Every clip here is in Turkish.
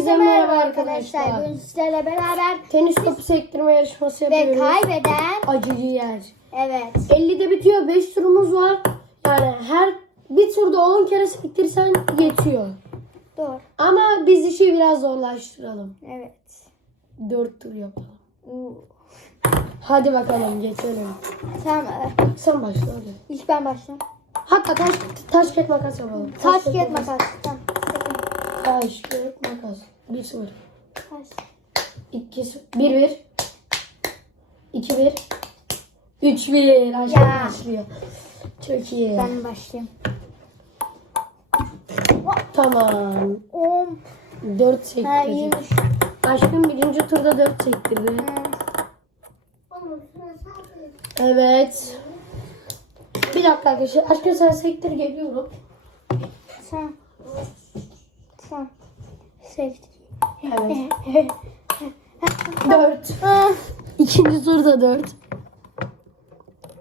Hepinize merhaba arkadaşlar. Bugün sizlerle beraber Tenis topu sektirme yarışması ve yapıyoruz. kaybeden Acıcı yer. evet 50'de bitiyor. 5 turumuz var. Yani her bir turda 10 kere sektirsen yetiyor. doğru. Ama biz işi biraz zorlaştıralım. Evet. 4 tur yapalım. Oo. Hadi bakalım geçelim. Tamam. e, Sen başla hadi. İlk ben başlayayım. Hatta taş, taş kağıt makas yapalım. Taş kağıt makas. Tamam. Taş kağıt makas. 1 0. Taş. 2 1 1 2 1 3 1 Aşkım Ya. başlıyor. Çok iyi. Ben başlayayım. Tamam. 10. 4 Ha iyiymiş. Aşkım birinci turda 4 sektirdi. Evet. Bir dakika arkadaşlar. Aşkım sen sektir geliyorum. Sen. Sen. Sevdim. Evet. 4. Ah, İkinci turda 4.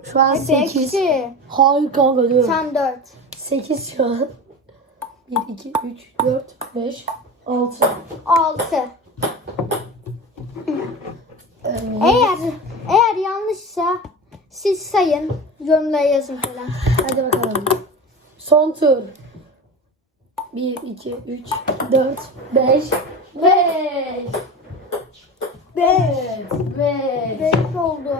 Şu an Hadi 8. eksi. Hayır kanka diyorum. Sen 4. 8 şu an. 1, 2, 3, 4, 5, 6. 6. Evet. Eğer eğer yanlışsa siz sayın. Yorumlara yazın falan. Hadi bakalım. Son tur. 1, 2, 3, 4, 5, 5. 5. 5. 5 oldu.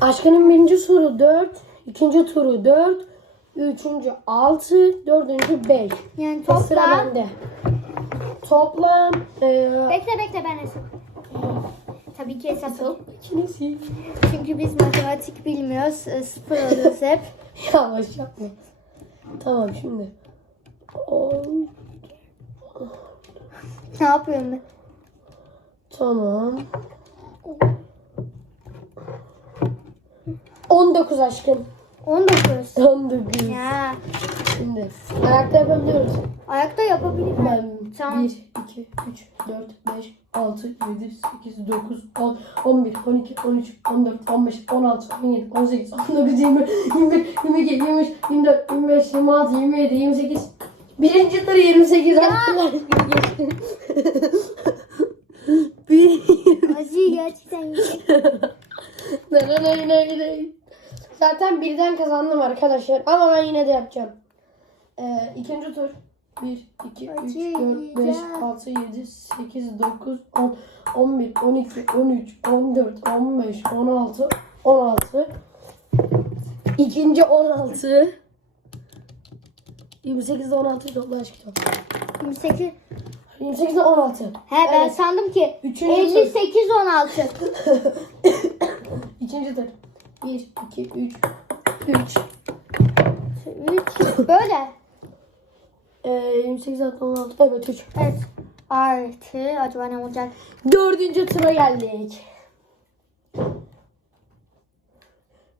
Aşkının birinci soru 4, ikinci turu 4, üçüncü 6, dördüncü 5. Yani Sıra toplam. bende. Toplam e, Bekle bekle ben hesap. Tabii ki hesap. makinesi. Çünkü biz matematik bilmiyoruz. e, Sıfır alıyoruz hep. Yavaş yapma. Tamam şimdi. On, ne yapıyorum ben? tamam. 19 aşkım. 19. 19. Ya. Şimdi ayakta yapabiliyoruz. Ayakta yapabilirim. Ben Tamam. 1, 2, 3, 4, 5, 6, 7, 8, 9, 10, 11, 12, 13, 14, 15, 16, 17, 18, 19, 20, 21, 22, 23, 24, 25, 26, 27, 28. Birinci tur 28 arkadaşlar. Bir. Acı gerçekten yüksek. Nay, nay, nay, nay. Zaten birden kazandım arkadaşlar ama ben yine de yapacağım. Ee, ikinci tur. 1, 2, 3, 4, 5, Acıyacağım. 6, 7, 8, 9, 10, 11, 12, 13, 14, 15, 16, 16. İkinci 16. 28 ile 16 topla aşkım. 28. 28 ile 16. He ben Evet. sandım ki Üçüncü 58 16. İkinci tur. 1, 2, 3, 3. 3 böyle. Ee, 28 ile 16. Evet 3. Evet. Artı acaba ne olacak? Dördüncü tura geldik.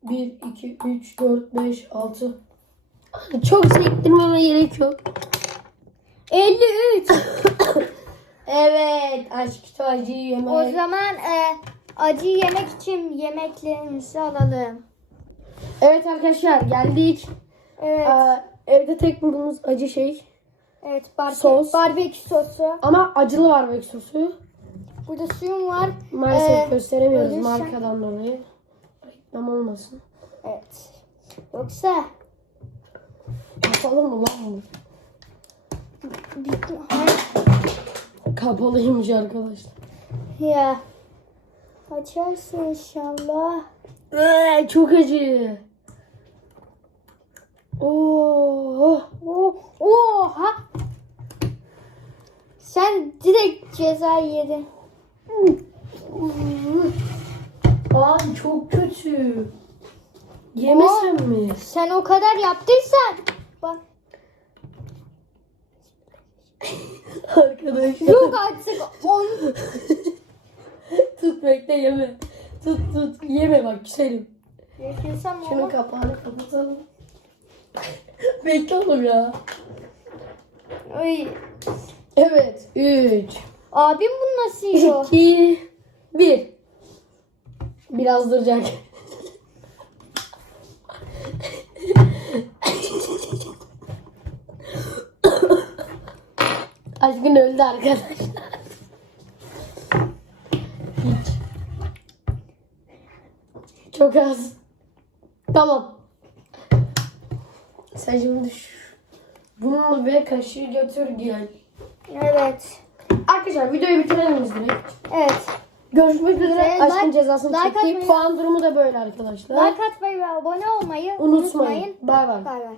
1, 2, 3, 4, 5, 6. Çok sektirmeme gerek yok. 53. Evet. Aşk acı yemek. o zaman e, acı yemek için yemeklerimizi alalım. Evet arkadaşlar geldik. Evet. Ee, evde tek bulduğumuz acı şey. evet barbe sos. barbekü sosu. Ama acılı var belki sosu. Burada suyum var. Maalesef Ee, gösteremiyoruz ölürsen- markadan dolayı. Reklam olmasın. Evet. Yoksa Kapalı mı lan bu? bitti. Kapalıymış arkadaşlar. Ya. Açarsın inşallah. Ee, çok acı. Oo. Oh, oha. Sen direkt ceza yedin. Ay çok kötü. Yemesem mi? Sen o kadar yaptıysan. Bak. Arkadaşlar. Yok artık. On tut bekle yeme. Tut tut yeme bak güzelim. Yakınsam Şunun olur. kapağını kapatalım. bekle oğlum ya. Ay. Evet. Üç. Abim bunu nasıl yiyor? İki. Bir. Biraz duracak. Aşkın öldü arkadaşlar. Çok az. Tamam. Sen şimdi şu, bununla ve kaşığı götür gel. Evet. Arkadaşlar videoyu bitirelim biz direkt. Evet. Görüşmek üzere. Like- Aşkın cezasını like çektik. atmayı- Puan durumu da böyle arkadaşlar. Like atmayı ve abone olmayı unutmayın. Bay bay. Bay bay.